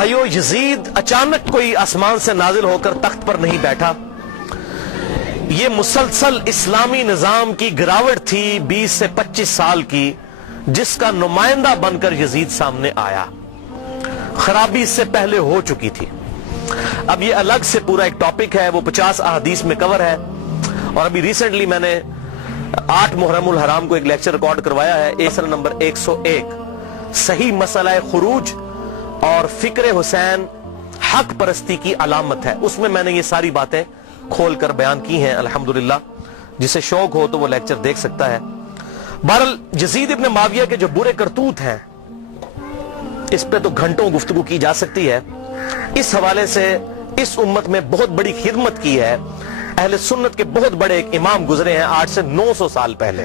بھائیو، یزید اچانک کوئی آسمان سے نازل ہو کر تخت پر نہیں بیٹھا. یہ مسلسل اسلامی نظام کی گراوٹ تھی 20 سے 25 سال کی، جس کا نمائندہ بن کر یزید سامنے آیا. خرابی اس سے پہلے ہو چکی تھی. اب یہ الگ سے پورا ایک ٹاپک ہے، وہ 50 احادیث میں کور ہے. اور ابھی ریسنٹلی میں نے 8 محرم الحرام کو ایک لیکچر ریکارڈ کروایا ہے، ایسر نمبر 101، صحیح مسئلہ خروج اور فکر حسین حق پرستی کی علامت ہے. اس میں میں نے یہ ساری باتیں کھول کر بیان کی ہیں الحمدللہ. جسے شوق ہو تو وہ لیکچر دیکھ سکتا ہے. بہرحال یزید ابن معاویہ کے جو برے کرتوت ہیں، اس پہ تو گھنٹوں گفتگو کی جا سکتی ہے. اس حوالے سے اس امت میں بہت بڑی خدمت کی ہے. اہل سنت کے بہت بڑے ایک امام گزرے ہیں آج سے 900 سال پہلے.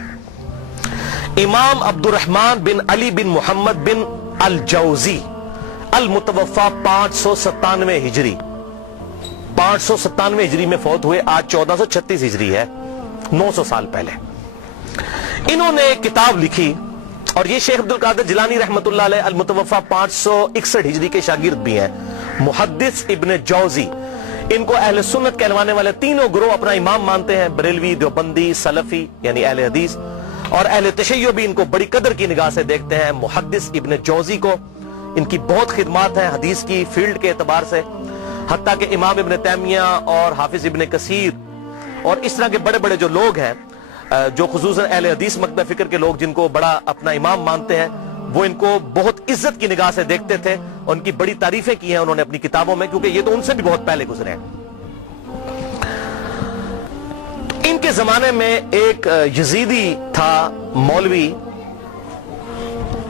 امام عبد الرحمن بن علی بن محمد بن الجوزی، المتوفا 597 ہجری، 597 ہجری میں فوت ہوئے. آج 1436 ہجری ہے، 900 سال پہلے. انہوں نے ایک کتاب لکھی، اور یہ شیخ عبد القادر جیلانی رحمت اللہ علیہ المتوفا 561 ہجری کے شاگرد بھی ہیں، محدث ابن جوزی. ان کو اہل سنت کہلوانے والے تینوں گروہ اپنا امام مانتے ہیں، بریلوی، دیوبندی، سلفی یعنی اہل حدیث، اور اہل تشیع بھی ان کو بڑی قدر کی نگاہ سے دیکھتے ہیں. محدث ابن جوزی کو ان کی بہت خدمات ہیں حدیث کی فیلڈ کے اعتبار سے، حتیٰ کہ امام ابن تیمیہ اور حافظ ابن کثیر اور اس طرح کے بڑے بڑے جو لوگ ہیں، جو خصوصاً اہل حدیث مکتبہ فکر کے لوگ جن کو بڑا اپنا امام مانتے ہیں، وہ ان کو بہت عزت کی نگاہ سے دیکھتے تھے. ان کی بڑی تعریفیں کی ہیں انہوں نے اپنی کتابوں میں، کیونکہ یہ تو ان سے بھی بہت پہلے گزرے ہیں. ان کے زمانے میں ایک یزیدی تھا مولوی،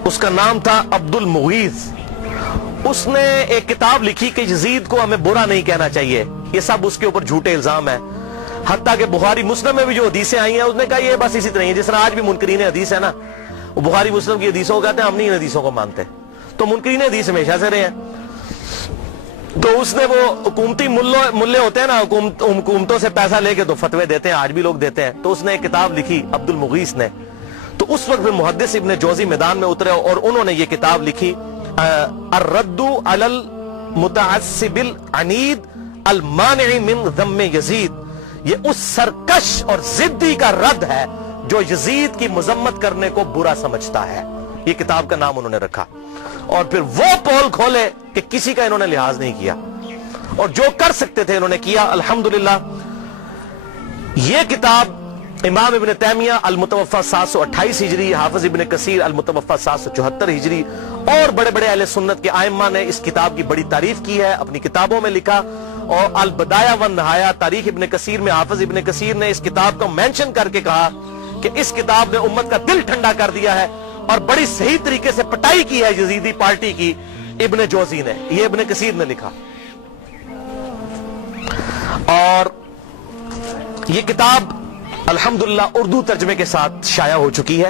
اس کا نام تھا عبد المغیث. اس نے ایک کتاب لکھی کہ یزید کو ہمیں برا نہیں کہنا چاہیے، یہ سب اس کے اوپر جھوٹے الزام ہیں. حتیٰ کہ بخاری مسلم میں بھی جو حدیثیں آئی ہیں، اس نے کہا یہ بس اسی طرح ہے جس طرح آج بھی منکرین حدیث ہے نا، وہ بخاری مسلم کی حدیثوں کو کہتے ہیں ہم نہیں ان حدیثوں کو مانتے. تو منکرین حدیث ہمیشہ سے رہے ہیں. تو اس نے وہ حکومتی ملے ہوتے ہیں نا، حکومتوں سے پیسہ لے کے تو فتوے دیتے ہیں، آج بھی لوگ دیتے ہیں. تو اس نے ایک کتاب لکھی عبد المغیث نے. تو اس وقت میں محدث ابن جوزی میدان میں اترے اور انہوں نے یہ کتاب لکھی، الرد علی المتعصب العنید المانع من ذم یزید. یہ اس سرکش اور ضدی کا رد ہے جو یزید کی مذمت کرنے کو برا سمجھتا ہے. یہ کتاب کا نام انہوں نے رکھا. اور پھر وہ پول کھولے کہ کسی کا انہوں نے لحاظ نہیں کیا، اور جو کر سکتے تھے انہوں نے کیا. الحمدللہ یہ کتاب امام ابن تیمیہ المتوفا 728 ہجری، حافظ ابن کثیر المتوفا 774 ہجری اور بڑے بڑے اہل سنت کے ائمہ نے اس کتاب کی بڑی تعریف کی ہے، اپنی کتابوں میں لکھا. اور البدایہ والنہایہ تاریخ ابن کثیر میں حافظ ابن کثیر نے اس کتاب کو مینشن کر کے کہا کہ اس کتاب نے امت کا دل ٹھنڈا کر دیا ہے، اور بڑی صحیح طریقے سے پٹائی کی ہے یزیدی پارٹی کی ابن جوزی نے. یہ ابن کثیر نے لکھا. اور یہ کتاب الحمدللہ اردو ترجمے کے ساتھ شائع ہو چکی ہے.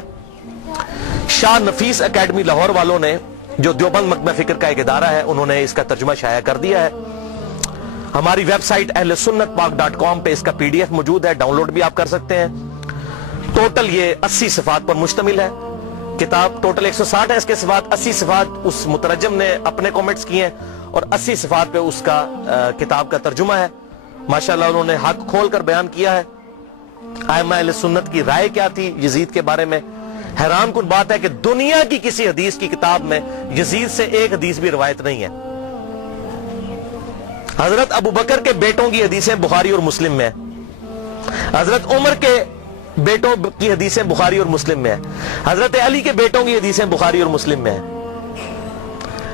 شاہ نفیس اکیڈمی لاہور والوں نے، جو دیوبند مکتبہ فکر کا ایک ادارہ ہے، انہوں نے اس کا ترجمہ شائع کر دیا ہے. ہماری ویب سائٹ ahlsunnatpak.com پہ اس کا PDF موجود ہے، ڈاؤن لوڈ بھی آپ کر سکتے ہیں. ٹوٹل یہ 80 صفحات پر مشتمل ہے کتاب. ٹوٹل 160 ہے اس کے صفحات. 80 صفحات اس مترجم نے اپنے کومنٹس کیے ہیں، اور 80 صفحات پہ اس کا کتاب کا ترجمہ ہے. ماشاءاللہ انہوں نے حق کھول کر بیان کیا ہے. ائمہ اہل سنت کی رائے کیا تھی یزید کے بارے میں. حیران کن بات ہے کہ دنیا کی کسی حدیث کی کتاب میں یزید سے ایک حدیث بھی روایت نہیں ہے. حضرت ابو بکر کے بیٹوں کی حدیثیں بخاری اور مسلم میں ہیں. حضرت عمر کے بیٹوں کی حدیثیں بخاری اور مسلم میں ہیں. حضرت علی کے بیٹوں کی حدیثیں بخاری اور مسلم میں ہیں.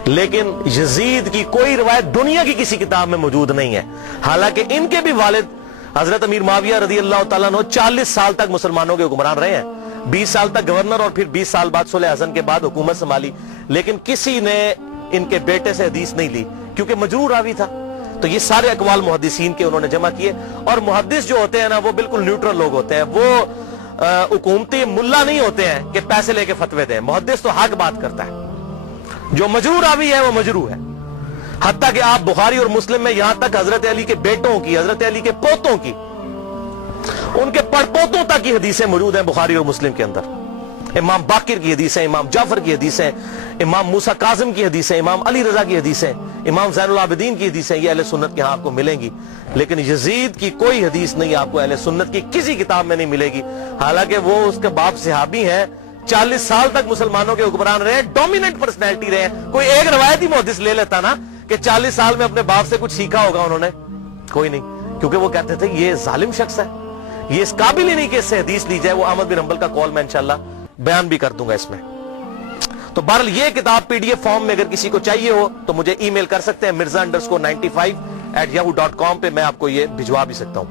لیکن یزید کی کوئی روایت دنیا کی کسی کتاب میں موجود نہیں ہے. حالانکہ ان کے بھی والد حضرت امیر معاویہ رضی اللہ تعالیٰ عنہ 40 سال تک مسلمانوں کے حکمران رہے ہیں، 20 سال تک گورنر، اور پھر 20 سال بعد صلح حسن کے بعد حکومت سنبھالی. لیکن کسی نے ان کے بیٹے سے حدیث نہیں لی، کیونکہ مجروح راوی تھا. تو یہ سارے اقوال محدثین کے انہوں نے جمع کیے. اور محدث جو ہوتے ہیں نا، وہ بالکل نیوٹرل لوگ ہوتے ہیں. وہ حکومتی ملا نہیں ہوتے ہیں کہ پیسے لے کے فتوے دیں. محدث تو حق بات کرتا ہے. جو مجروح راوی ہے وہ مجروح ہے. حتیٰ کہ آپ بخاری اور مسلم میں یہاں تک حضرت علی کے بیٹوں کی، حضرت علی کے پوتوں کی، ان کے پڑپوتوں تک کی حدیثیں موجود ہیں بخاری اور مسلم کے اندر. امام باقر کی حدیثیں، امام جعفر کی حدیثیں، امام موسیٰ کاظم کی حدیثیں، امام علی رضا کی حدیثیں، امام زین العابدین کی حدیثیں، یہ اہل سنت کے ہاں آپ کو ملیں گی. لیکن یزید کی کوئی حدیث نہیں آپ کو اہل سنت کی کسی کتاب میں نہیں ملے گی. حالانکہ وہ اس کے باپ صحابی ہیں، 40 سال تک مسلمانوں کے حکمران رہے، ڈومیننٹ پرسنالٹی رہے. کوئی ایک روایتی محدث لے لیتا نا کہ 40 سال میں اپنے باپ سے کچھ سیکھا ہوگا انہوں نے، کوئی نہیں. کیونکہ وہ کہتے تھے یہ ظالم شخص ہے، یہ اس قابل ہی نہیں کہ اس سے حدیث لی جائے. وہ احمد بن حنبل کا قول میں انشاءاللہ بیان بھی کر دوں گا اس میں. تو بہرحال یہ کتاب پی ڈی ایف فارم میں اگر کسی کو چاہیے ہو تو مجھے ای میل کر سکتے ہیں mirza_95@yahoo.com پہ، میں آپ کو یہ بھجوا بھی سکتا ہوں.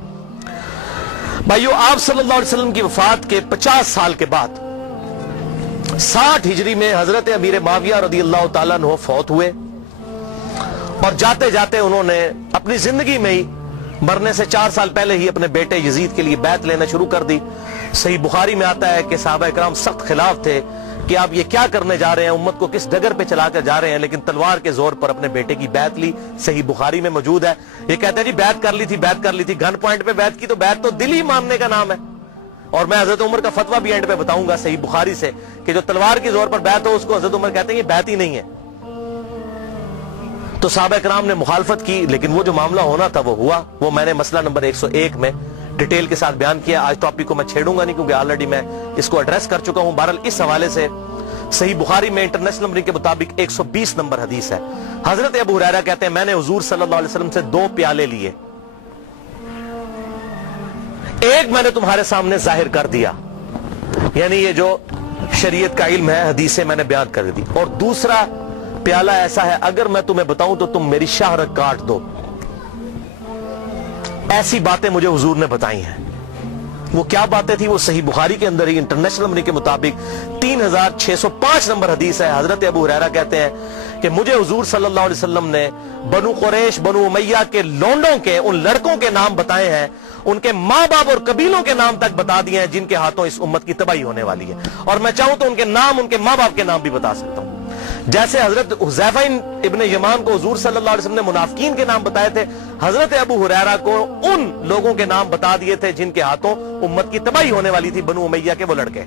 بھائیو، آپ صلی اللہ علیہ وسلم کی وفات کے 50 سال کے بعد 60 ہجری میں حضرت امیر معاویہ رضی اللہ تعالیٰ عنہ فوت ہوئے، اور جاتے جاتے انہوں نے اپنی زندگی میں ہی مرنے سے 4 سال پہلے ہی اپنے بیٹے یزید کے لیے بیعت لینا شروع کر دی. صحیح بخاری میں آتا ہے کہ صحابہ کرام سخت خلاف تھے کہ آپ یہ کیا کرنے جا رہے ہیں، امت کو کس ڈگر پہ چلا کر جا رہے ہیں، لیکن تلوار کے زور پر اپنے بیٹے کی بیعت لی. صحیح بخاری میں موجود ہے. یہ کہتے ہیں جی بیعت کر لی تھی، گن پوائنٹ پہ بیعت کی، تو بیعت تو دل ہی ماننے کا نام ہے. اور میں حضرت عمر کا فتویٰ بھی اینڈ پہ بتاؤں گا صحیح بخاری سے کہ جو تلوار کے زور پر بیعت ہو اس کو حضرت عمر کہتے ہیں یہ بیعت ہی نہیں ہے. تو صحابہ کرام نے مخالفت کی، لیکن وہ جو معاملہ ہونا تھا وہ ہوا. وہ میں نے مسئلہ نمبر 101 میں ڈیٹیل کے ساتھ بیان کیا. آج ٹاپک کو میں چھیڑوں گا نہیں کیونکہ آلریڈی میں اس کو ایڈریس کر چکا ہوں. بہرحال اس حوالے سے صحیح بخاری میں انٹرنیشنل نمبر کے مطابق 120 نمبر حدیث ہے. حضرت ابو ہریرہ کہتے ہیں میں نے حضور صلی اللہ علیہ وسلم سے 2 پیالے لیے، ایک میں نے تمہارے سامنے ظاہر کر دیا، یعنی یہ جو شریعت کا علم ہے، حدیثیں میں نے بیان کر دی، اور دوسرا پیالہ ایسا ہے اگر میں تمہیں بتاؤں تو تم میری شہرت کاٹ دو. ایسی باتیں مجھے حضور نے بتائی ہیں. وہ کیا باتیں تھی؟ وہ صحیح بخاری کے اندر ہی انٹرنیشنل نمبر کے مطابق 3605 نمبر حدیث ہے. حضرت ابو ہریرہ کہتے ہیں کہ مجھے حضور صلی اللہ علیہ وسلم نے بنو قریش، بنو امیہ کے لونڈوں کے ان لڑکوں کے نام بتائے ہیں، ان کے ماں باپ اور قبیلوں کے نام تک بتا دیے ہیں جن کے ہاتھوں اس امت کی تباہی ہونے والی ہے. اور میں چاہوں تو ان کے نام، ان کے ماں باپ کے نام بھی بتا سکتا ہوں. جیسے حضرت حذیفہ ابن یمان کو حضور صلی اللہ علیہ وسلم نے منافقین کے نام بتائے تھے، حضرت ابو ہریرہ کو ان لوگوں کے نام بتا دیے تھے جن کے ہاتھوں امت کی تباہی ہونے والی تھی، بنو امیہ کے وہ لڑکے.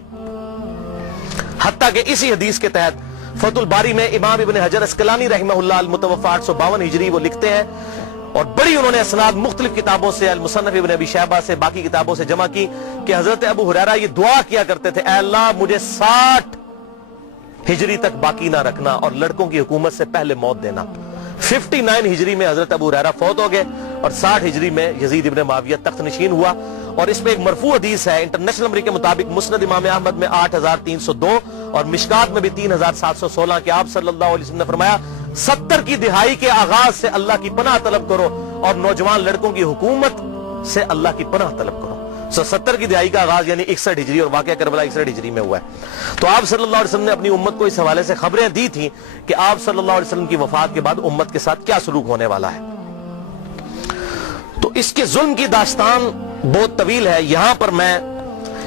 حتیٰ کہ اسی حدیث کے تحت فتح الباری میں امام ابن حجر اسقلانی رحمہ اللہ المتوفی 852 ہجری وہ لکھتے ہیں، اور بڑی انہوں نے اسناد مختلف کتابوں سے، المصنف ابن ابی شیبہ سے، باقی کتابوں سے جمع کی کہ حضرت ابو ہریرہ یہ دعا کیا کرتے تھے، اے اللہ مجھے 60 ہجری تک باقی نہ رکھنا اور لڑکوں کی حکومت سے پہلے موت دینا. 59 ہجری میں حضرت ابو ہریرہ فوت ہو گئے، اور 60 ہجری میں یزید ابن معاویہ تخت نشین ہوا. اور اس میں ایک مرفوع حدیث ہے انٹرنیشنل نمبر کے مطابق مسند امام احمد میں 8302 اور مشکات میں بھی 3716 کہ آپ صلی اللہ علیہ وسلم نے فرمایا 70 کی دہائی کے آغاز سے اللہ کی پناہ طلب کرو اور نوجوان لڑکوں کی حکومت سے اللہ کی پناہ طلب کرو. 70 کی دہائی کا آغاز یعنی 61 ہجری، اور واقعہ کربلا 61 ہجری میں ہوا ہے. تو آپ صلی اللہ علیہ وسلم نے اپنی امت کو اس حوالے سے خبریں دی تھیں کہ آپ صلی اللہ علیہ وسلم کی وفات کے بعد امت کے ساتھ کیا سلوک ہونے والا ہے. تو اس کے ظلم کی داستان بہت طویل ہے. یہاں پر میں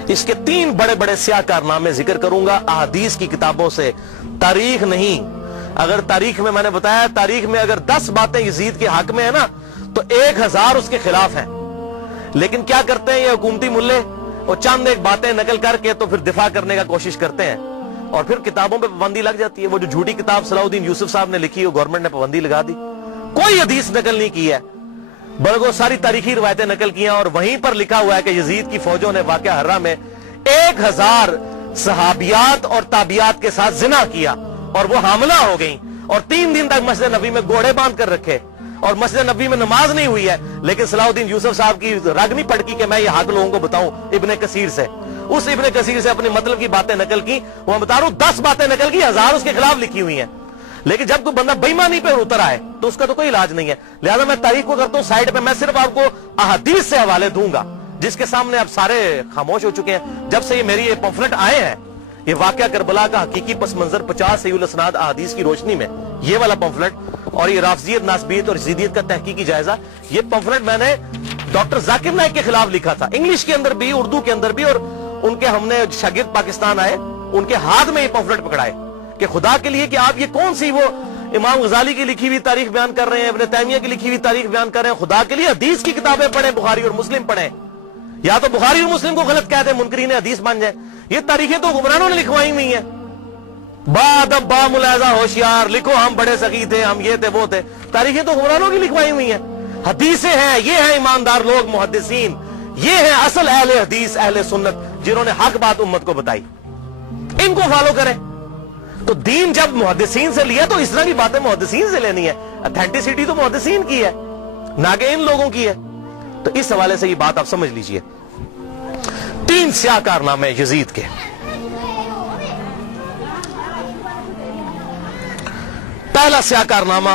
اس کے 3 بڑے بڑے سیاہ کارنامے ذکر کروں گا احادیث کی کتابوں سے، تاریخ نہیں. اگر تاریخ میں نے بتایا تاریخ میں اگر 10 باتیں یزید کے حق میں ہیں نا تو 1000 اس کے خلاف ہیں. لیکن کیا کرتے ہیں یہ حکومتی ملے، اور چند ایک باتیں نقل کر کے تو پھر دفاع کرنے کا کوشش کرتے ہیں، اور پھر کتابوں پہ پابندی لگ جاتی ہے. وہ جو جھوٹی کتاب صلاح الدین یوسف صاحب نے لکھی، وہ گورنمنٹ نے پابندی لگا دی. کوئی حدیث نقل نہیں کی ہے، بلکہ ساری تاریخی روایتیں نقل کی ہیں، اور وہیں پر لکھا ہوا ہے کہ یزید کی فوجوں نے واقعہ ہرہ میں 1000 صحابیات اور تابعیات کے ساتھ زنا کیا، اور وہ حاملہ ہو گئیں، اور 3 دن تک مسجد نبی میں گھوڑے باندھ کر رکھے، اور مسجد نبی میں نماز نہیں ہوئی ہے. لیکن صلاح الدین یوسف صاحب کی رگ نہیں پڑکی کہ میں یہ حق لوگوں کو بتاؤں. ابن کثیر سے، اس ابن کثیر سے اپنی مطلب کی باتیں نقل کی. وہ بتا رہا ہوں 10 باتیں نقل کی، 1000 اس کے خلاف لکھی ہوئی ہیں. لیکن جب کوئی بندہ بے ایمانی پہ اتر آئے تو اس کا تو کوئی علاج نہیں ہے. لہذا میں تاریخ کو کرتا ہوں سائڈ پہ، میں صرف آپ کو احادیث سے حوالے دوں گا جس کے سامنے اب سارے خاموش ہو چکے ہیں. جب سے یہ میری یہ پمفلٹ آئے ہیں، یہ واقعہ کربلا کا حقیقی پس منظر 50 صحیح الاسناد احادیث کی روشنی میں، یہ والا پمفلٹ، اور یہ رافضیت، ناسبیت اور یزیدیت کا تحقیقی جائزہ، یہ پمفلٹ میں نے ڈاکٹر ذاکر نائک کے خلاف لکھا تھا، انگلش کے اندر بھی، اردو کے اندر بھی. اور ان کے ہم نے شاگرد پاکستان آئے، ان کے ہاتھ میں یہ پمفلٹ پکڑائے کہ خدا کے لیے کہ آپ یہ کون سی وہ امام غزالی کی لکھی ہوئی تاریخ بیان کر رہے ہیں، ابن تیمیہ کی لکھی ہوئی تاریخ بیان کر رہے ہیں. خدا کے لیے حدیث کی کتابیں پڑھیں، بخاری اور مسلم پڑھیں، یا تو بخاری اور مسلم کو غلط کہہ دیں، منکرین حدیث بن جائیں، یہ تاریخیں تو حکمرانوں نے لکھوائی ہوئی ہیں، بادب با ملاحظہ ہوشیار لکھو ہم بڑے سخی تھے، ہم یہ تھے وہ تھے، تاریخیں تو حکمرانوں کی لکھوائی ہوئی ہیں۔ حدیثیں ہیں، یہ ہیں ایماندار لوگ محدثین، یہ ہیں اصل اہل حدیث اہل سنت جنہوں نے حق بات امت کو بتائی، ان کو فالو کریں۔ تو دین جب محدثین سے لیا تو اس طرح کی باتیں محدثین سے لینی ہے، اتھینٹسٹی تو محدثین کی ہے نہ کہ ان لوگوں کی ہے۔ تو اس حوالے سے یہ بات آپ سمجھ لیجئے۔ 3 سیاہ کارنامے یزید کے۔ پہلا سیاہ کارنامہ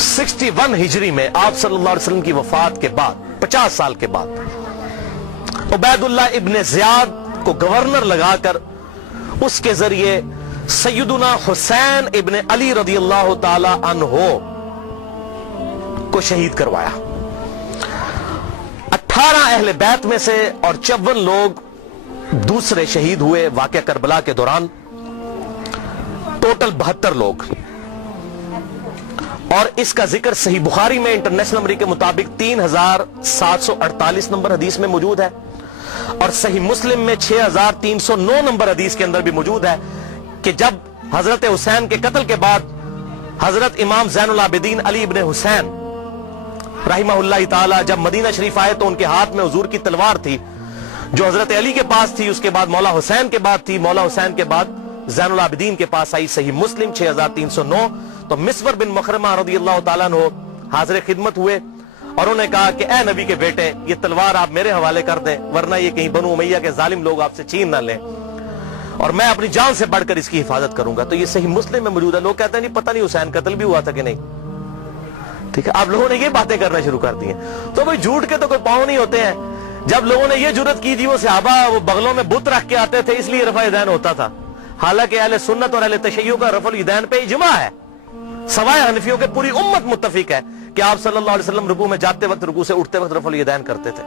61 ہجری میں آپ صلی اللہ علیہ وسلم کی وفات کے بعد 50 سال کے بعد عبید اللہ ابن زیاد کو گورنر لگا کر اس کے ذریعے سیدنا حسین ابن علی رضی اللہ تعالی عنہ کو شہید کروایا۔ 18 اہل بیت میں سے اور 54 لوگ دوسرے شہید ہوئے واقعہ کربلا کے دوران، ٹوٹل 72 لوگ۔ اور اس کا ذکر صحیح بخاری میں انٹرنیشنل نمبر کے مطابق 3748 نمبر حدیث میں موجود ہے، اور صحیح مسلم میں 6309 نمبر حدیث کے اندر بھی موجود ہے کہ جب حضرت حسین کے قتل کے بعد حضرت امام زین العابدین علی ابن حسین رحمہ اللہ تعالی جب مدینہ شریف آئے تو ان کے ہاتھ میں حضور کی تلوار تھی جو حضرت علی کے پاس تھی، اس کے بعد مولا حسین کے بعد تھی، مولا حسین کے بعد زین العابدین کے پاس آئی۔ صحیح مسلم 6309۔ تو مسور بن مخرمہ رضی اللہ تعالیٰ عنہ حاضر خدمت ہوئے اور انہوں نے کہا کہ اے نبی کے بیٹے، یہ تلوار آپ میرے حوالے کر دیں ورنہ یہ کہیں بنو امیہ کے ظالم لوگ آپ سے چھین نہ لیں، اور میں اپنی جان سے بڑھ کر اس کی حفاظت کروں گا۔ تو یہ صحیح مسلم میں موجود ہے۔ لوگ کہتے ہیں نہیں پتہ نہیں حسین قتل بھی ہوا تھا کہ نہیں، ٹھیک ہے، آپ لوگوں نے یہ باتیں کرنا شروع کر دی ہیں۔ تو بھئی جھوٹ کے تو کوئی پاؤں نہیں ہوتے ہیں۔ جب لوگوں نے یہ جرات کی تھی وہ صحابہ وہ بغلوں میں بت رکھ کے آتے تھے اس لیے رفع یدین ہوتا تھا، حالانکہ اہل سنت اور اہل تشیع کا رفع الیدین پہ اجماع ہے، سوائے حنفیوں کے پوری امت متفق ہے کہ آپ صلی اللہ علیہ وسلم رکوع میں جاتے وقت رکوع سے اٹھتے وقت رفع الیدین کرتے تھے۔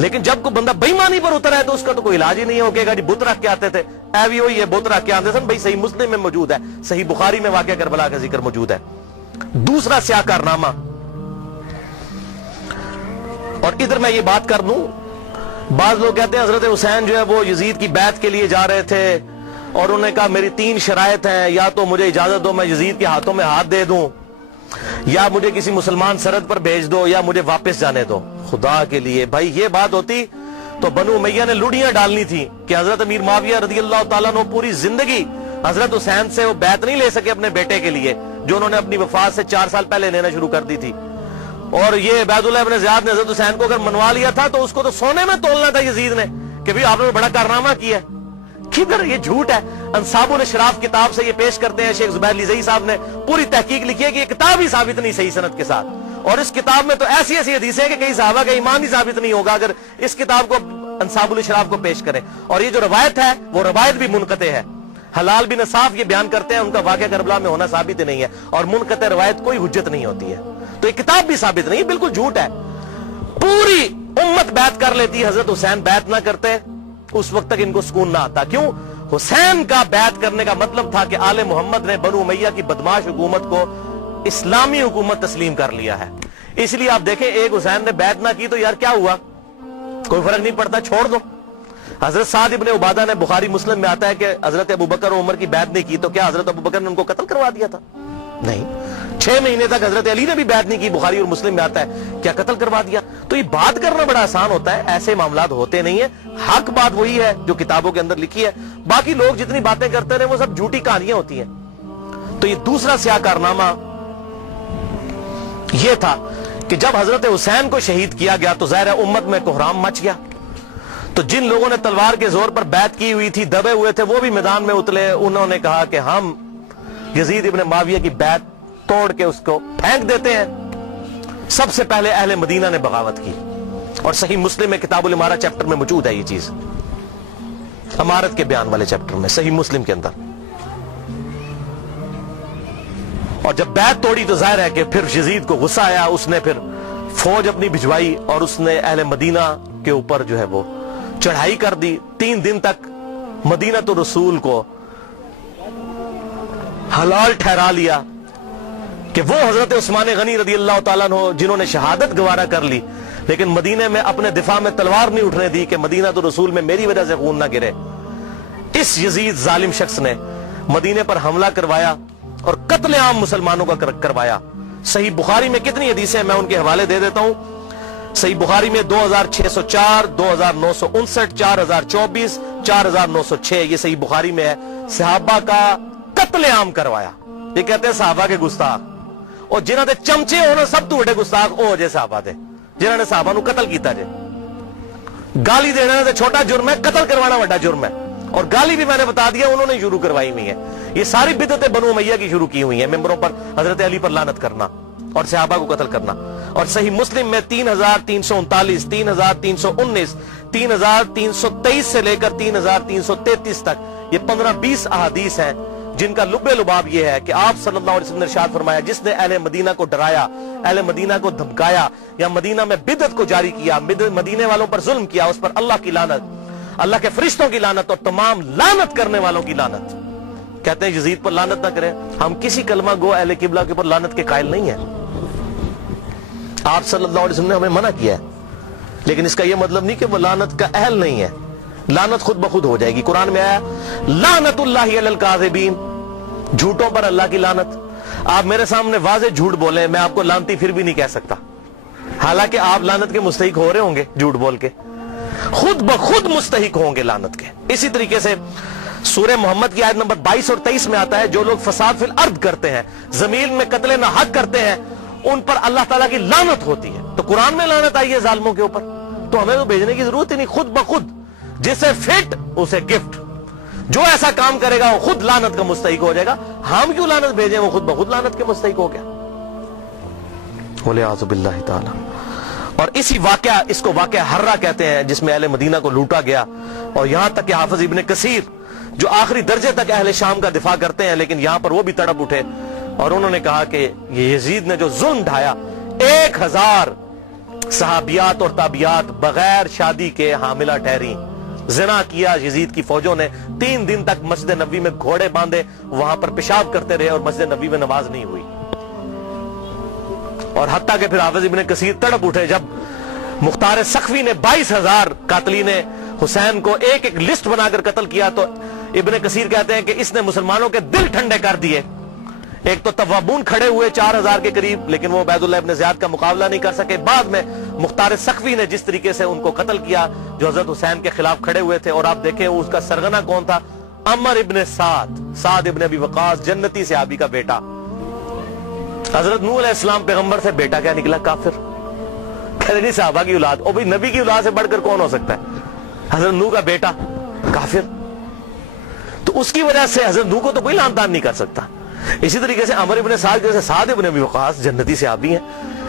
لیکن جب کوئی بندہ بے ایمانی پر اترا ہے تو اس کا تو کوئی علاج ہی نہیں ہے، کہ جی بت رکھ کے آتے تھے، اے بھی وہی ہے بت رکھ کے آتے تھے۔ بھائی صحیح مسلم میں موجود ہے، صحیح بخاری میں واقعہ کربلا کا ذکر موجود ہے۔ دوسرا سیاہ کارنامہ، اور ادھر میں یہ بات کر دوں، بعض لوگ کہتے ہیں حضرت حسین جو ہے وہ یزید کی بیعت کے لیے جا رہے تھے اور انہوں نے کہا میری 3 شرائط ہیں، یا تو مجھے اجازت دو میں یزید کے ہاتھوں میں ہاتھ دے دوں، یا مجھے کسی مسلمان سرحد پر بھیج دو، یا مجھے واپس جانے دو۔ خدا کے لیے بھائی یہ بات ہوتی تو بنو امیہ نے لوڑیاں ڈالنی تھی کہ حضرت امیر معاویہ رضی اللہ تعالیٰ عنہ پوری زندگی حضرت حسین سے وہ بیعت نہیں لے سکے اپنے بیٹے کے لیے جو انہوں نے اپنی وفات سے 4 سال پہلے لینا شروع کر دی تھی، اور یہ عبید اللہ ابن زیاد نے حضرت حسین کو اگر منوا لیا تھا تو اس کو تو سونے میں تولنا تھا یزید نے کہ بھی آپ نے بڑا کارنامہ کیا ہے۔ کدھر یہ جھوٹ ہے۔ انصاب الاشراف کتاب سے یہ پیش کرتے ہیں، شیخ زبیر لیزئی صاحب نے پوری تحقیق لکھی ہے کہ یہ کتاب ہی ثابت نہیں صحیح سند کے ساتھ، اور اس کتاب میں تو ایسی ایسی حدیثیں ہیں کہ کئی صحابہ کا ایمان ہی ثابت نہیں ہوگا اگر اس کتاب کو انصاب الاشراف کو پیش کریں، اور یہ جو روایت ہے وہ روایت بھی منقطع ہے۔ حلال بن صاف یہ بیان کرتے ہیں ان کا واقعہ کربلا میں ہونا ثابت نہیں ہے، اور منقطع روایت کوئی حجت نہیں ہوتی ہے، تو یہ کتاب بھی ثابت نہیں، بالکل جھوٹ ہے۔ پوری امت بیعت کر لیتی، حضرت حسین بیعت نہ کرتے اس وقت تک ان کو سکون نہ آتا۔ کیوں؟ حسین کا بیعت کرنے کا مطلب تھا کہ آل محمد نے بنو امیہ کی بدماش حکومت کو اسلامی حکومت تسلیم کر لیا ہے۔ اس لیے آپ دیکھیں ایک حسین نے بیعت نہ کی تو یار کیا ہوا، کوئی فرق نہیں پڑتا، چھوڑ دو۔ حضرت سعد ابن عبادہ نے بخاری مسلم میں آتا ہے کہ حضرت ابوبکر و عمر کی بیعت نہیں کی تو کیا حضرت ابوبکر نے ان کو قتل کروا دیا تھا؟ نہیں۔ 6 مہینے تک حضرت علی نے بھی بیعت نہیں کی، بخاری اور مسلم میں آتا ہے، کیا قتل کروا دیا؟ تو یہ بات کرنا بڑا آسان ہوتا ہے، ایسے معاملات ہوتے نہیں ہیں۔ حق بات وہی ہے جو کتابوں کے اندر لکھی ہے، باقی لوگ جتنی باتیں کرتے رہے وہ سب جھوٹی کہانیاں ہوتی ہیں۔ تو یہ دوسرا سیاہ کارنامہ یہ تھا کہ جب حضرت حسین کو شہید کیا گیا تو ظاہر ہے امت میں کوہرام مچ گیا، تو جن لوگوں نے تلوار کے زور پر بیعت کی ہوئی تھی، دبے ہوئے تھے، وہ بھی میدان میں اترے۔ انہوں نے کہا کہ ہم یزید ابن معاویہ کی بیعت توڑ کے اس کو پھینک دیتے ہیں۔ سب سے پہلے اہل مدینہ نے بغاوت کی، اور صحیح مسلم میں کتاب الامارہ چیپٹر میں موجود ہے یہ چیز، امارت کے بیان والے چیپٹر میں صحیح مسلم کے اندر۔ اور جب بیعت توڑی تو ظاہر ہے کہ پھر یزید کو غصہ آیا، اس نے پھر فوج اپنی بھجوائی اور اس نے اہل مدینہ کے اوپر جو ہے وہ چڑھائی کر دی۔ 3 دن تک مدینہ تو رسول کو حلال ٹھہرا لیا کہ وہ حضرت عثمان غنی رضی اللہ تعالیٰ عنہ جنہوں نے شہادت گوارا کر لی، لیکن مدینے میں اپنے دفاع میں تلوار نہیں اٹھنے دی کہ مدینہ تو رسول میں میری وجہ سے خون نہ گرے. اس یزید ظالم شخص نے مدینے پر حملہ کروایا اور قتل عام مسلمانوں کا کروایا. صحیح بخاری میں کتنی حدیثیں میں ان کے حوالے دے دیتا ہوں. صحیح بخاری میں 2604, 2959, 4024, 4906 یہ صحیح بخاری میں ہے. صحابہ کا قتل عام کروایا. یہ کہتے ہیں صحابہ کے گستاخ, اور جنہاں دے چمچے ہونا سب تو بڑے گستاخ او جے صحابہ دے جنہاں نے صحابہ نو قتل کیتا جے. گالی دینا تے چھوٹا جرم ہے, قتل کروانا بڑا جرم ہے. اور گالی بھی میں نے بتا دیا انہوں نے شروع کروائی ہوئی ہے. یہ ساری بدعتیں بنو امیہ کی شروع کی ہوئی ہیں, ممبروں پر حضرت علی پر لعنت کرنا اور صحابہ کو قتل کرنا. اور صحیح مسلم میں 3339, 3319, 3323 سے لے کر 3333 تک یہ 15-20 احادیث ہیں جن کا لب لباب یہ ہے کہ آپ صلی اللہ علیہ وسلم نے ارشاد فرمایا, جس نے اہل مدینہ کو ڈرایا, اہل مدینہ کو دھمکایا یا مدینہ میں بدعت کو جاری کیا, مدینے والوں پر ظلم کیا, اس پر اللہ کی لعنت, اللہ کے فرشتوں کی لعنت اور تمام لعنت کرنے والوں کی لعنت. کہتے ہیں یزید پر لعنت نہ کریں. ہم کسی کلمہ گو اہل قبلہ کے پر لعنت کے قائل نہیں ہیں. آپ صلی اللہ علیہ وسلم نے ہمیں منع کیا ہے, لیکن اس کا یہ مطلب نہیں کہ وہ لعنت کا اہل نہیں ہے. لعنت خود بخود ہو جائے گی. قرآن میں آیا لعنت اللہ علی الکاذبین, جھوٹوں پر اللہ کی لعنت. آپ میرے سامنے واضح جھوٹ بولیں, میں آپ کو لعنتی پھر بھی نہیں کہہ سکتا, حالانکہ آپ لعنت کے مستحق ہو رہے ہوں گے. جھوٹ بول کے خود بخود مستحق ہوں گے لعنت کے. اسی طریقے سے سورہ محمد کی آیت نمبر 22 اور 23 میں آتا ہے, جو لوگ فساد فی الارض کرتے ہیں, زمین میں قتل نہ حق کرتے ہیں, ان پر اللہ تعالیٰ کی لعنت ہوتی ہے. تو قرآن میں لعنت آئی ہے ظالموں کے اوپر, تو ہمیں تو بھیجنے کی ضرورت ہی نہیں. خود بخود جسے فٹ اسے گفٹ, جو ایسا کام کرے گا وہ خود لعنت کا مستحق ہو جائے گا. ہم کیوں لعنت بھیجیں, وہ خود بخود لعنت کے مستحق ہو گیا. وَلِعَاذُ بِاللَّهِ تعالی. اور اسی واقعہ, اس کو واقعہ حرہ کہتے ہیں, جس میں اہل مدینہ کو لوٹا گیا. اور یہاں تک کہ حافظ ابن کثیر جو آخری درجے تک اہل شام کا دفاع کرتے ہیں, لیکن یہاں پر وہ بھی تڑپ اٹھے اور انہوں نے کہا کہ یہ یزید نے جو ظلم ڈھایا, 1000 صحابیات اور تابعیات بغیر شادی کے حاملہ ٹھہری, زنا کیا یزید کی فوجوں نے. 3 دن تک مسجد نبوی میں گھوڑے باندھے وہاں پر پیشاب کرتے رہے اور مسجد نبوی میں نماز نہیں ہوئی. اور حتیٰ کہ پھر حافظ ابن کثیر تڑپ اٹھے جب مختار سقفی نے 22,000 قاتلین حسین کو ایک ایک لسٹ بنا کر قتل کیا, تو ابن کثیر کہتے ہیں کہ اس نے مسلمانوں کے دل ٹھنڈے کر دیے. ایک تو توابون کھڑے ہوئے 4000 کے قریب, لیکن وہ عبید اللہ ابن زیاد کا مقابلہ نہیں کر سکے. بعد میں مختار سقفی نے جس طریقے سے ان کو قتل کیا جو حضرت حسین کے خلاف کھڑے ہوئے تھے, اور آپ دیکھیں اس کا سرغنہ کون تھا, عمر ابن سعد ابن ابی وقاص, جنتی صحابی کا بیٹا. حضرت نوح علیہ السلام پیغمبر سے بیٹا کیا نکلا, کافر. کہتے نہیں صحابہ کی اولاد, او بھئی نبی کی اولاد سے بڑھ کر کون ہو سکتا ہے, حضرت نوح کا بیٹا کافر. تو اس کی وجہ سے حضرت نوح کو تو کوئی لعن طعن نہیں کر سکتا. اسی طریقے سے عمر ابن سعد جیسے سعد ابن ابی وقاص جنتی صحابی ہیں.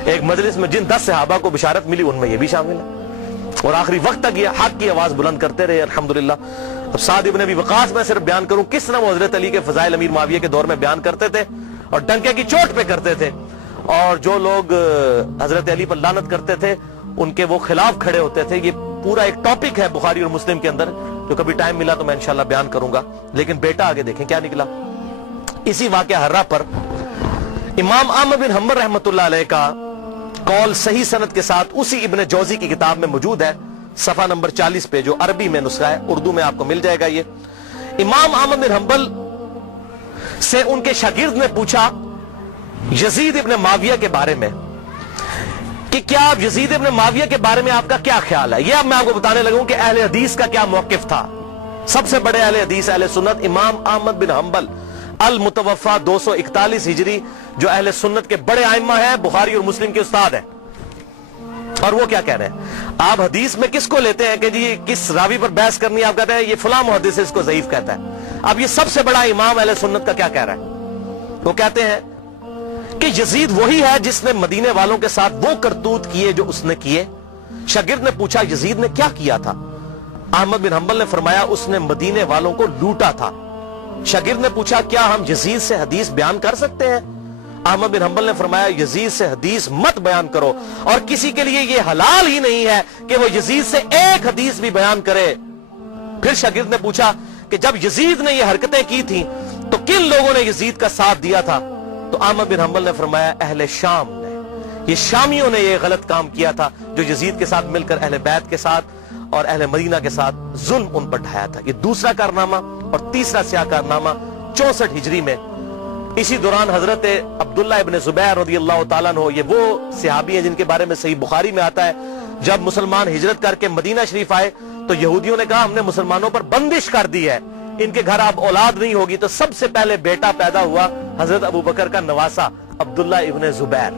ایک مجلس میں جن 10 صحابہ کو بشارت ملی ان میں یہ بھی شامل ہے, اور آخری وقت تک یہ حق کی آواز بلند کرتے رہے الحمدللہ. اب سعد ابن ابی وقاص میں صرف بیان کروں کس طرح وہ حضرت علی کے فضائل امیر معاویہ کے دور میں بیان کرتے تھے اور ڈنکے کی چوٹ پہ کرتے تھے, اور جو لوگ حضرت علی پر لعنت کرتے تھے ان کے وہ خلاف کھڑے ہوتے تھے. یہ پورا ایک ٹاپک ہے بخاری اور مسلم کے اندر, جو کبھی ٹائم ملا تو میں انشاءاللہ بیان کروں گا. لیکن بیٹا آگے دیکھیں کیا نکلا. اسی واقعہ حرہ پر امام احمد بن حنبل رحمۃ اللہ علیہ کا قول صحیح سند کے ساتھ اسی ابن جوزی کی کتاب میں موجود ہے, صفحہ نمبر 40 پہ, جو عربی میں نسخہ ہے, اردو میں آپ کو مل جائے گا. یہ امام احمد بن حنبل سے ان کے شاگرد نے پوچھا یزید ابن معاویہ کے بارے میں کہ کیا یزید ابن معاویہ کے بارے میں آپ کا کیا خیال ہے. یہ اب میں آپ کو بتانے لگوں کہ اہل حدیث کا کیا موقف تھا. سب سے بڑے اہل حدیث اہل سنت امام احمد بن حنبل المتوفا 241 ہجری, جو اہل سنت کے بڑے ائمہ ہیں, بخاری اور مسلم کے استاد ہیں. اور وہ کیا کہہ رہے ہیں, آپ حدیث میں کس کو لیتے ہیں کہ جی کس راوی پر بحث کرنی ہے, آپ کہتے ہیں یہ فلاں محدث اس کو ضعیف کہتا ہے. اب یہ سب سے بڑا امام اہل سنت کا کیا کہہ رہا ہے, وہ کہتے ہیں کہ یزید وہی ہے جس نے مدینے والوں کے ساتھ وہ کرتوت کیے جو اس نے کیے. شاگرد نے پوچھا یزید نے کیا کیا تھا. احمد بن حنبل نے فرمایا اس نے مدینے والوں کو لوٹا تھا. شاگرد نے پوچھا کیا ہم یزید سے حدیث بیان کر سکتے ہیں. احمد بن حنبل نے فرمایا یزید سے حدیث مت بیان کرو, اور کسی کے لیے یہ حلال ہی نہیں ہے کہ وہ یزید سے ایک حدیث بھی بیان کرے. پھر شاگرد نے پوچھا کہ جب یزید نے یہ حرکتیں کی تھیں تو کن لوگوں نے یزید کا ساتھ دیا تھا. تو احمد بن حنبل نے فرمایا اہل شام نے. یہ شامیوں نے یہ غلط کام کیا تھا جو یزید کے ساتھ مل کر اہل بیت کے ساتھ اور اہل مدینہ کے ساتھ ظلم ان پر ڈھایا تھا. یہ دوسرا کارنامہ. اور تیسرا سیاہ کارنامہ 64 ہجری میں اسی دوران حضرت عبداللہ ابن زبیر رضی اللہ تعالیٰ عنہ، یہ وہ صحابی ہیں جن کے بارے میں صحیح بخاری میں آتا ہے جب مسلمان ہجرت کر کے مدینہ شریف آئے تو یہودیوں نے کہا ہم نے مسلمانوں پر بندش کر دی ہے، ان کے گھر اب اولاد نہیں ہوگی. تو سب سے پہلے بیٹا پیدا ہوا حضرت ابو بکر کا نواسا عبداللہ ابن زبیر.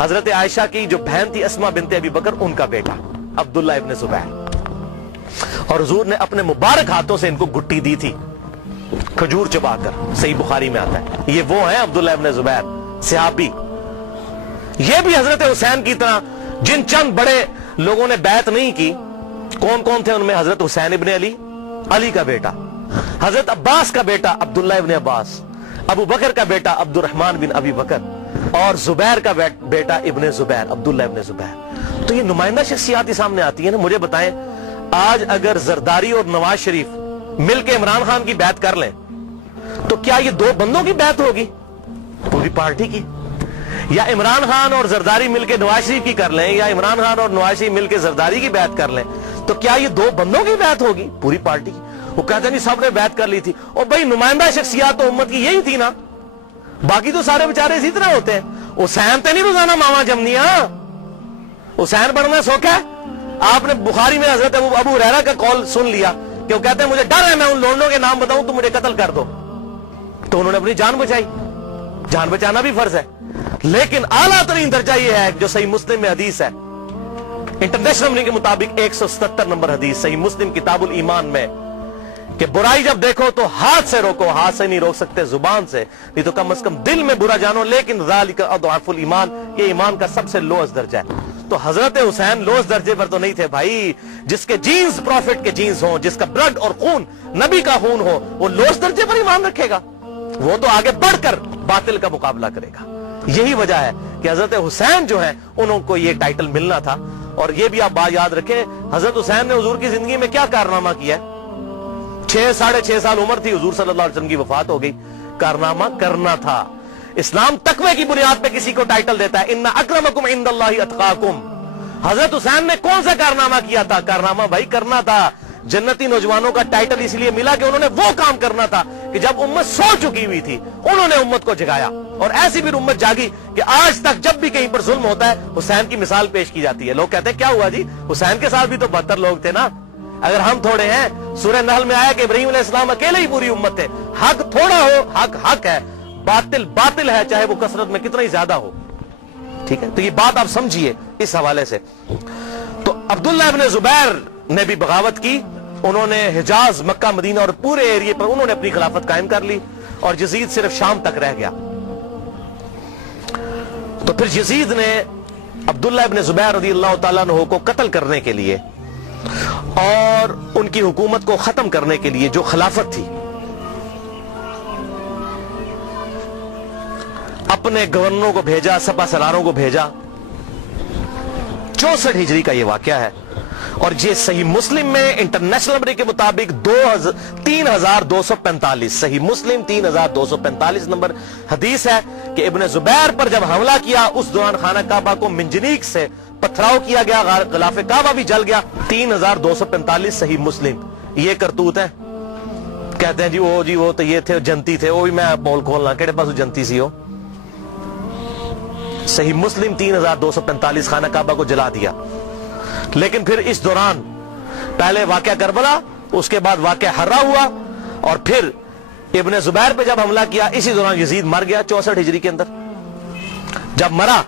حضرت عائشہ کی جو بہن تھی اسما بنت ابی بکر، ان کا بیٹا عبداللہ ابن زبیر. اور حضور نے اپنے مبارک ہاتھوں سے ان کو گٹی دی تھی کھجور چبا کر، صحیح بخاری میں آتا ہے. یہ وہ ہیں عبداللہ ابن زبیر صحابی. یہ بھی حضرت حسین کی طرح جن چند بڑے لوگوں نے بیعت نہیں کی. کون کون تھے ان میں؟ حضرت حسین ابن علی کا بیٹا، حضرت عباس کا بیٹا عبداللہ ابن عباس، ابو بکر کا بیٹا عبد الرحمن بن ابی بکر، اور زبیر کا بیٹا ابن زبیر عبداللہ ابن زبیر. تو یہ نمائندہ شخصیات ہی سامنے آتی ہیں نا. مجھے بتائیں آج اگر زرداری اور نواز شریف مل کے عمران خان کی بیعت کر لیں تو کیا یہ دو بندوں کی بیعت ہوگی؟ پوری پارٹی کی. یا عمران خان اور زرداری مل کے نواز شریف کی کر لیں، یا عمران خان اور نواز شریف مل کے زرداری کی بیعت کر لیں تو کیا یہ دو بندوں کی بیعت ہوگی؟ پوری پارٹی کی. وہ کہتے ہیں سب نے بیعت کر لی تھی. اور بھائی نمائندہ شخصیات تو امت کی یہی تھی نا، باقی تو سارے بیچارے اسی طرح ہوتے ہیں. حسین تے نہیں روزانہ ماما جمنیاں. حسین بننا سوکھ ہے. آپ نے بخاری میں حضرت ابو ہریرہ کا قول سن لیا کہ وہ کہتے ہیں مجھے ڈر ہے میں ان لوگوں کے نام بتاؤں تو مجھے قتل کر دو. تو انہوں نے اپنی جان بچائی. جان بچانا بھی فرض ہے، لیکن اعلیٰ ترین درجہ یہ ہے جو صحیح مسلم میں حدیث ہے، انٹرنیشنل نمبر کے مطابق 177 نمبر حدیث صحیح مسلم کتاب الایمان میں، کہ برائی جب دیکھو تو ہاتھ سے روکو. ہاتھ سے نہیں روک سکتے، زبان سے، نہیں تو کم از کم دل میں برا جانو. لیکن ذالک اضعف الایمان، یہ ایمان کا سب سے لوئسٹ درجہ ہے. تو حضرت حسین لوئسٹ درجے پر تو نہیں تھے بھائی. جس کے جینز پروفٹ کے جینز ہوں، جس کا بلڈ اور خون نبی کا خون ہو، وہ لوئسٹ درجے پر ایمان رکھے گا؟ وہ تو آگے بڑھ کر باطل کا مقابلہ کرے گا. یہی وجہ ہے کہ حضرت حسین جو ہیں انہوں کو یہ ٹائٹل ملنا تھا. اور یہ بھی آپ بات یاد رکھیں، حضرت حسین نے حضور کی زندگی میں کیا کارنامہ کیا ہے؟ 6.5 سال عمر تھی، حضور صلی اللہ علیہ وسلم کی وفات ہو گئی. کارنامہ کرنا تھا. اسلام تقوی کی بنیاد پہ کسی کو ٹائٹل دیتا ہے، ان اکرمکم عند اللہ اتقاکم. حضرت حسین نے کون سا کارنامہ کیا تھا؟ کارنامہ بھائی کرنا تھا. جنتی نوجوانوں کا ٹائٹل اس لیے ملا کہ انہوں نے وہ کام کرنا تھا کہ جب امت سو چکی ہوئی تھی انہوں نے امت کو جگایا. اور ایسی بھی امت جاگی کہ آج تک جب بھی کہیں پر ظلم ہوتا ہے حسین کی مثال پیش کی جاتی ہے. لوگ کہتے ہیں کیا ہوا جی، حسین کے ساتھ بھی تو 72 لوگ تھے نا. اگر ہم تھوڑے ہیں، سورہ نحل میں آیا کہ ابراہیم علیہ السلام اکیلے ہی پوری امت تھے. حق تھوڑا ہو، حق حق ہے، باطل باطل ہے، چاہے وہ کثرت میں کتنا ہی زیادہ ہو. ٹھیک ہے، تو یہ بات آپ سمجھیے اس حوالے سے. تو عبداللہ ابن زبیر نے بھی بغاوت کی. انہوں نے حجاز، مکہ، مدینہ اور پورے ایریے پر انہوں نے اپنی خلافت قائم کر لی اور یزید صرف شام تک رہ گیا. تو پھر یزید نے عبداللہ ابن زبیر رضی اللہ تعالیٰ عنہ کو قتل کرنے کے لیے اور ان کی حکومت کو ختم کرنے کے لیے جو خلافت تھی، اپنے گورنروں کو بھیجا، سپہ سالاروں کو بھیجا. 64 ہجری کا یہ واقعہ ہے. اور یہ صحیح مسلم میں انٹرنیشنل نمبر کے مطابق 3245 صحیح مسلم 3245 نمبر حدیث ہے کہ ابن زبیر پر جب حملہ کیا اس دوران خانہ کعبہ کو منجنیق سے پتھراؤ کیا گیا، غلاف کعبہ بھی جل گیا. 3245 صحیح مسلم. یہ کرتوت ہے. کہتے ہیں جی وہ تو یہ تھے جنتی تھے. وہ بھی میں پول کھولنا کہڑے پاس جنتی سی ہو. صحیح مسلم 3245 خانہ کعبہ کو جلا دیا. لیکن پھر اس دوران پہلے واقعہ کربلا، اس کے بعد واقعہ حرہ ہوا، اور پھر ابن زبیر پہ جب حملہ کیا اسی دوران یزید مر گیا 64 ہجری کے اندر. جب مرا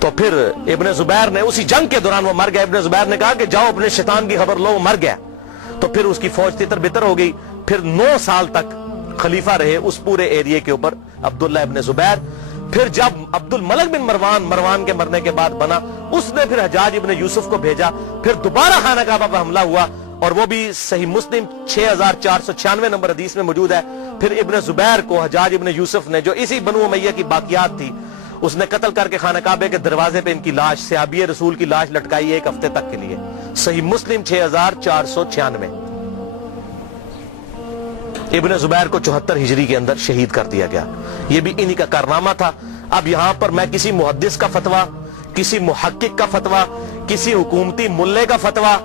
تو پھر ابن زبیر نے اسی جنگ کے دوران وہ مر گیا. ابن زبیر نے کہا کہ جاؤ اپنے شیطان کی خبر لو، وہ مر گیا. تو پھر اس کی فوج تتر بتر ہو گئی. پھر 9 سال تک خلیفہ رہے اس پورے ایریے کے اوپر عبداللہ ابن زبیر. پھر جب عبد الملک بن مروان کے مرنے کے بعد بنا، اس نے پھر حجاج ابن یوسف کو بھیجا. پھر دوبارہ خانہ کعبہ پر حملہ ہوا، اور وہ بھی صحیح مسلم 6496 نمبر حدیث میں موجود ہے. پھر ابن زبیر کو حجاج ابن یوسف نے، جو اسی بنو امیہ کی باقیات تھی، اس نے قتل کر کے خانہ کعبے کے دروازے پہ ان کی لاش، صحابی رسول کی لاش لٹکائی 1 ہفتے تک کے لیے. صحیح مسلم 6496. ابن زبیر کو 74 ہجری کے اندر شہید کر دیا گیا. یہ بھی انہی کا کارنامہ تھا. اب یہاں پر میں کسی محدث کا فتویٰ کسی محقق کا فتویٰ، کسی حکومتی ملے کا فتویٰ،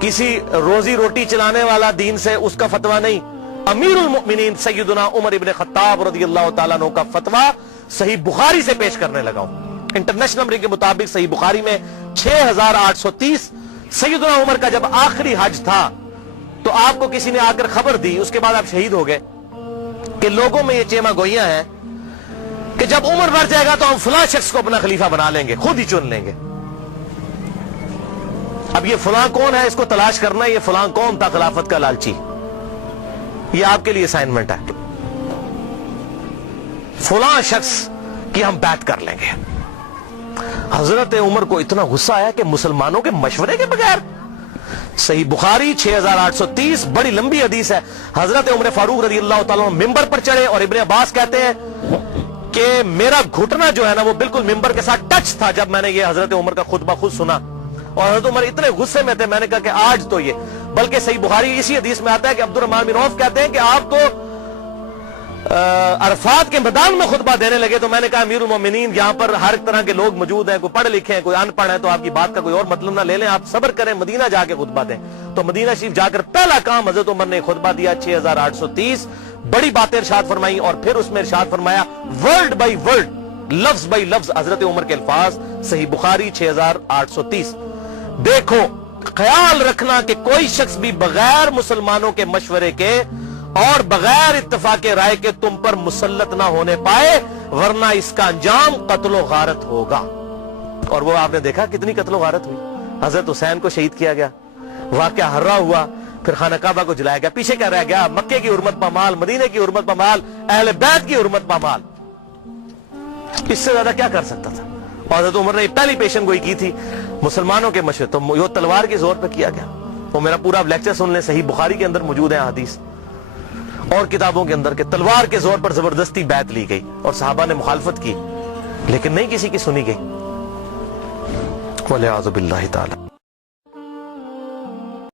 کسی روزی روٹی چلانے والا دین سے اس کا فتویٰ نہیں، امیر المؤمنین سیدنا عمر ابن خطاب رضی اللہ تعالیٰ عنہ کا فتویٰ صحیح بخاری سے پیش کرنے لگا ہوں۔ انٹرنیشنل نمبر کے مطابق صحیح بخاری میں 6830، سیدنا عمر کا جب آخری حج تھا تو آپ کو کسی نے آ کر خبر دی، اس کے بعد آپ شہید ہو گئے، کہ لوگوں میں یہ چیما گوئیاں ہیں کہ جب عمر مر جائے گا تو ہم فلاں شخص کو اپنا خلیفہ بنا لیں گے، خود ہی چن لیں گے۔ اب یہ فلاں کون ہے، اس کو تلاش کرنا ہے، یہ فلاں کون تھا خلافت کا لالچی۔ یہ آپ کے لیے اسائنمنٹ ہے، فلاں شخص کی ہم بیعت کر لیں گے۔ حضرت عمر کو اتنا غصہ آیا کہ مسلمانوں کے مشورے کے بغیر، صحیح بخاری 6830، بڑی لمبی حدیث ہے، حضرت عمر فاروق رضی اللہ تعالیٰ عنہ ممبر پر چڑھے اور ابن عباس کہتے ہیں کہ میرا گھٹنا جو ہے نا وہ بالکل ممبر کے ساتھ ٹچ تھا جب میں نے یہ حضرت عمر کا خطبہ خود سنا، اور حضرت عمر اتنے غصے میں تھے، میں نے کہا کہ آج تو یہ، بلکہ صحیح بخاری اسی حدیث میں آتا ہے کہ عبد الرحمن بن عوف کہتے ہیں کہ آپ تو عرفات کے میدان میں خطبہ دینے لگے، تو میں نے کہا امیر المومنین یہاں پر ہر طرح کے لوگ موجود ہیں، کوئی پڑھے لکھے ہیں، کوئی ان پڑھ ہے، تو آپ کی بات کا کوئی اور مطلب نہ لے لیں، آپ صبر کریں، مدینہ جا کے خطبہ دیں۔ تو مدینہ شریف جا کر پہلا کام حضرت عمر نے خطبہ دیا 6830، بڑی باتیں ارشاد فرمائی، اور پھر اس میں ارشاد فرمایا ورڈ بائی ورڈ، لفظ بائی لفظ حضرت عمر کے الفاظ، صحیح بخاری 6830۔ دیکھو، خیال رکھنا کہ کوئی شخص بھی بغیر مسلمانوں کے مشورے کے اور بغیر اتفاق رائے کے تم پر مسلط نہ ہونے پائے، ورنہ اس کا انجام قتل و غارت ہوگا۔ اور وہ آپ نے دیکھا کتنی قتل و غارت ہوئی، حضرت حسین کو شہید کیا گیا، واقعہ ہررا ہوا، پھر خانہ کعبہ کو جلایا گیا، پیچھے کیا رہ گیا، مکے کی حرمت پامال، مدینے کی حرمت پامال، اہل بیت کی حرمت پامال، اس سے زیادہ کیا کر سکتا تھا۔ اور حضرت عمر نے پہلی پیشن گوئی کی تھی مسلمانوں کے مشورے، تو یہ تلوار کے زور پہ کیا گیا۔ وہ میرا پورا لیکچر سن لیں، صحیح بخاری کے اندر موجود ہے حدیث اور کتابوں کے اندر، کہ تلوار کے زور پر زبردستی بیعت لی گئی اور صحابہ نے مخالفت کی، لیکن نہیں کسی کی سنی گئی، والعیاذ باللہ تعالی۔